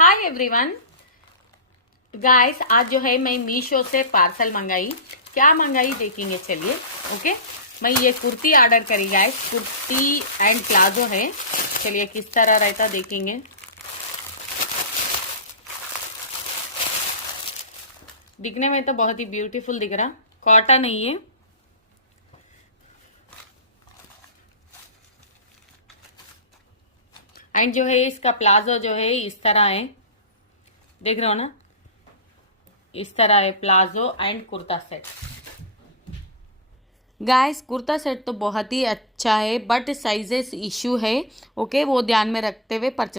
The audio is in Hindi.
हाय एवरीवन गाइस, आज जो है मैं मीशो से पार्सल मंगाई। क्या मंगाई देखेंगे, चलिए। ओके, मैं ये कुर्ती ऑर्डर करी गाइस। कुर्ती एंड प्लाजो है। चलिए किस तरह रहता देखेंगे। दिखने में तो बहुत ही ब्यूटीफुल दिख रहा। कॉटन है ये। एंड जो है इसका प्लाजो जो है इस तरह है, देख रहे हो ना, इस तरह है palazzo and kurta set. Guys kurta set तो बहुत ही अच्छा है, बट साइजेस इश्यू है। ओके, वो ध्यान में रखते हुए परचेज